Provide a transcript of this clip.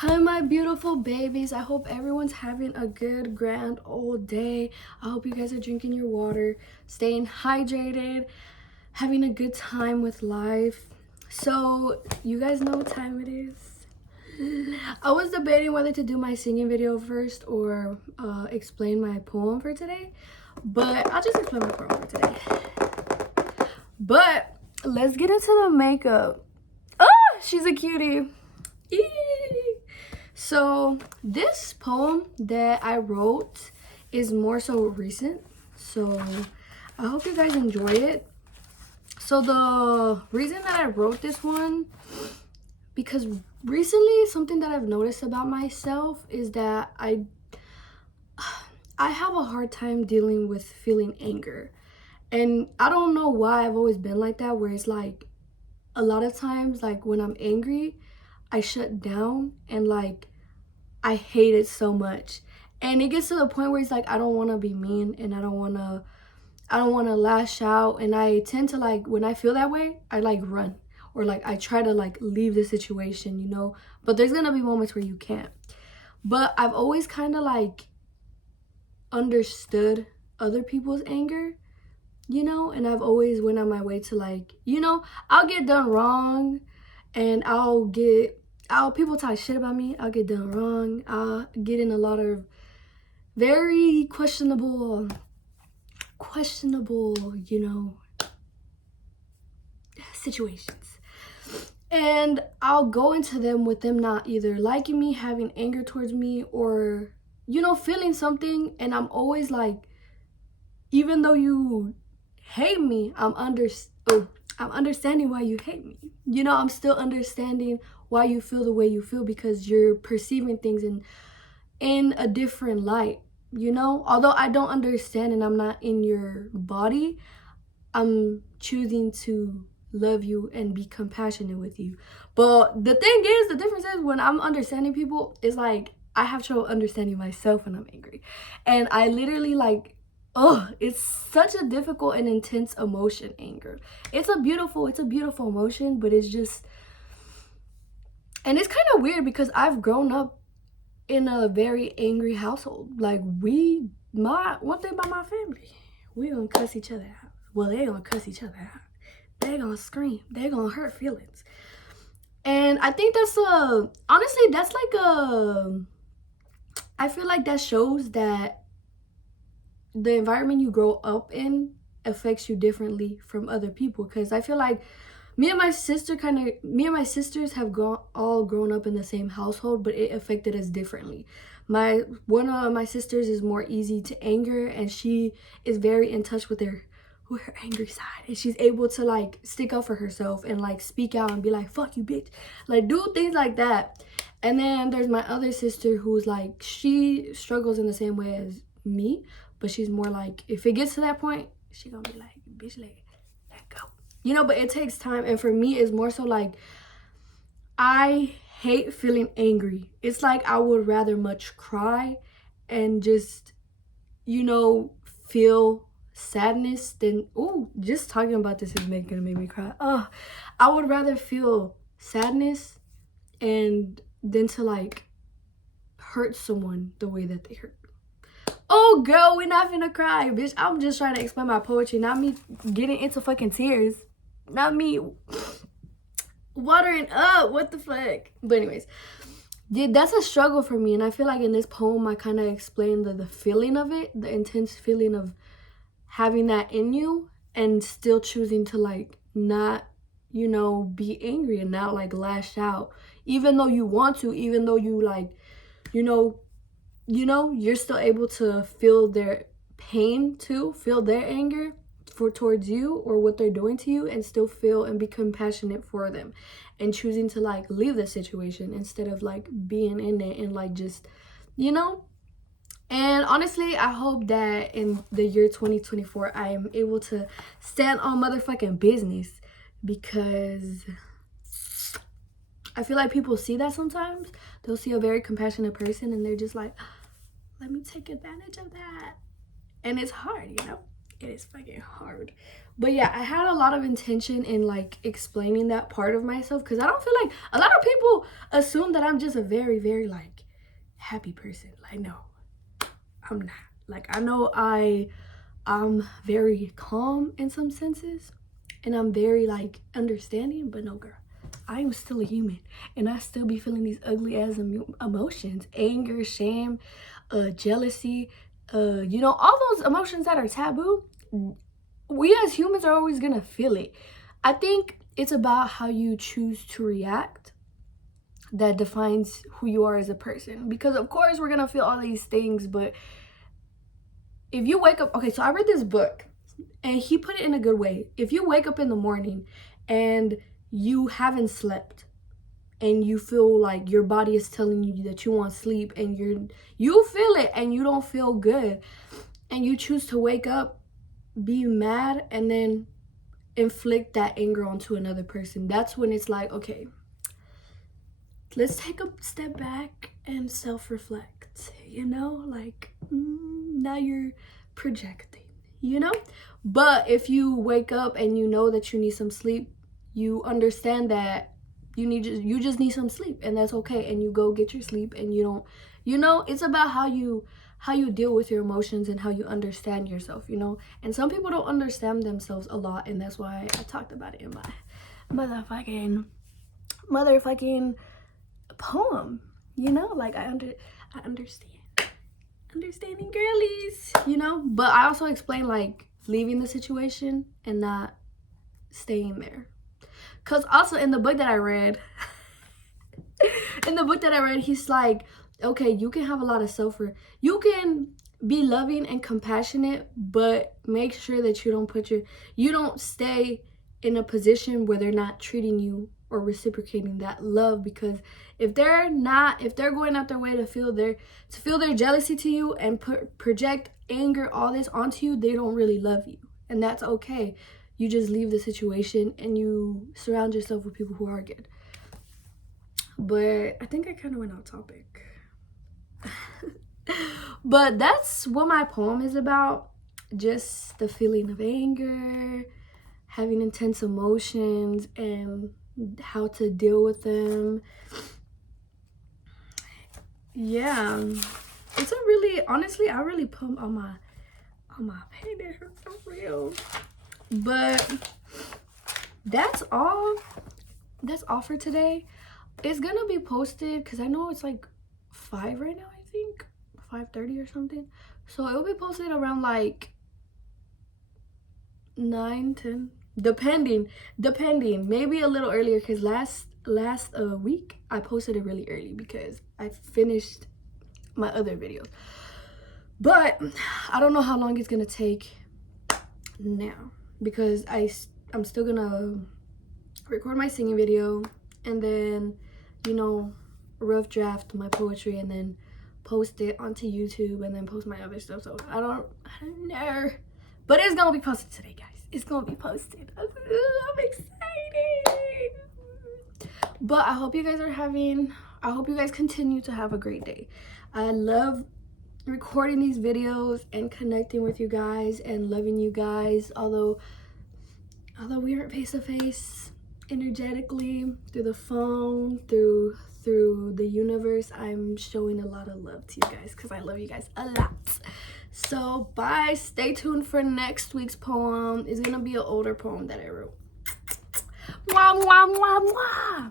Hi, my beautiful babies. I hope everyone's having a good, grand old day. I hope you guys are drinking your water, staying hydrated, having a good time with life. So, you guys know what time it is. I was debating whether to do my singing video first or explain my poem for today, but I'll just explain my poem for today. But let's get into the makeup. Ah, she's a cutie. Eee. So this poem that I wrote is more so recent, so I hope you guys enjoy it. So the reason that I wrote this one, because recently something that I've noticed about myself is that I have a hard time dealing with feeling anger. And I don't know why I've always been like that, where it's like a lot of times, like when I'm angry, I shut down and like I hate it so much. And it gets to the point where it's like I don't want to be mean and I don't want to lash out, and I tend to, like, when I feel that way, I like run or like I try to like leave the situation, you know? But there's going to be moments where you can't. But I've always kind of like understood other people's anger, you know? And I've always went on my way to, like, you know, I'll get done wrong and people talk shit about me. I'll get done wrong. I'll get in a lot of very questionable, you know, situations. And I'll go into them with them not either liking me, having anger towards me, or, you know, feeling something. And I'm always like, even though you hate me, I'm understanding why you hate me. You know, I'm still understanding why you feel the way you feel, because you're perceiving things in a different light, you know? Although I don't understand and I'm not in your body, I'm choosing to love you and be compassionate with you. But the thing is, the difference is when I'm understanding people, it's like I have trouble understanding myself when I'm angry. And I literally like, oh, it's such a difficult and intense emotion, anger. It's a beautiful emotion, but it's just, and it's kind of weird because I've grown up in a very angry household. Like, one thing about my family, we gonna cuss each other out. Well, they gonna cuss each other out. They gonna scream. They gonna hurt feelings. And I think honestly, that's like I feel like that shows that the environment you grow up in affects you differently from other people. Because I feel like me and my sisters have all grown up in the same household, but it affected us differently. One of my sisters is more easy to anger, and she is very in touch with her angry side, and she's able to like stick up for herself and like speak out and be like, fuck you, bitch, like do things like that. And then there's my other sister who's like, she struggles in the same way as me, but she's more like, if it gets to that point, she gonna be like, bitch, let go, you know? But it takes time. And for me, it's more so like, I hate feeling angry. It's like I would rather much cry and just, you know, feel sadness than, oh, just talking about this is gonna make me cry. Oh, I would rather feel sadness and than to like hurt someone the way that they hurt me. Oh, girl, we're not finna cry, bitch. I'm just trying to explain my poetry, not me getting into fucking tears. Not me watering up. What the fuck? But anyways, yeah, that's a struggle for me. And I feel like in this poem, I kind of explained the feeling of it, the intense feeling of having that in you and still choosing to like not, you know, be angry and not like lash out, even though you want to, even though you like, you know, you're still able to feel their pain too, feel their anger towards you or what they're doing to you, and still feel and be compassionate for them, and choosing to like leave the situation instead of like being in it and like just, you know. And honestly, I hope that in the year 2024, I am able to stand on motherfucking business, because I feel like people see that sometimes. They'll see a very compassionate person and they're just like, let me take advantage of that. And it's hard, you know? It is fucking hard. But yeah, I had a lot of intention in like explaining that part of myself, because I don't feel like a lot of people assume that I'm just a very, very like happy person. Like, no, I'm not. Like, I know I'm very calm in some senses, and I'm very like understanding, but no, girl, I am still a human, and I still be feeling these ugly ass emotions: anger, shame, jealousy, all those emotions that are taboo. We as humans are always gonna feel it. I think it's about how you choose to react that defines who you are as a person. Because of course we're gonna feel all these things, but if you wake up, okay, so I read this book and he put it in a good way. If you wake up in the morning and you haven't slept and you feel like your body is telling you that you want sleep, and you feel it and you don't feel good, and you choose to wake up, be mad, and then inflict that anger onto another person, that's when it's like, okay, let's take a step back and self-reflect, like, now you're projecting, but if you wake up and you know that you need some sleep, you understand that you just need some sleep, and that's okay, and you go get your sleep, and you don't, it's about how you deal with your emotions and how you understand yourself, and some people don't understand themselves a lot, and that's why I talked about it in my motherfucking poem, like I understand, understanding girlies, but I also explain like leaving the situation and not staying there. Because also in the book that I read, he's like, okay, you can have a lot of you can be loving and compassionate, but make sure that you don't stay in a position where they're not treating you or reciprocating that love. Because if they're going out their way to feel their jealousy to you and project anger, all this onto you, they don't really love you, and that's okay. You just leave the situation and you surround yourself with people who are good. But I think I kind of went off topic. But that's what my poem is about. Just the feeling of anger, having intense emotions, and how to deal with them. Yeah. It's honestly, I really put on my pain. It hurts so real. But that's all for today. It's gonna be posted, because I know it's like 5 right now, I think 5:30 or something, so it'll be posted around like 9-10, depending, maybe a little earlier, because last week I posted it really early because I finished my other videos. But I don't know how long it's gonna take now, because I'm still gonna record my singing video, and then rough draft my poetry, and then post it onto YouTube, and then post my other stuff. So I don't know, but it's gonna be posted today, guys. It's gonna be posted. I'm excited. But I hope you guys continue to have a great day. I love recording these videos and connecting with you guys and loving you guys, although we aren't face to face, energetically, through the phone, through the universe, I'm showing a lot of love to you guys, because I love you guys a lot. So bye. Stay tuned for next week's poem. It's gonna be an older poem that I wrote. Mwah, mwah, mwah, mwah.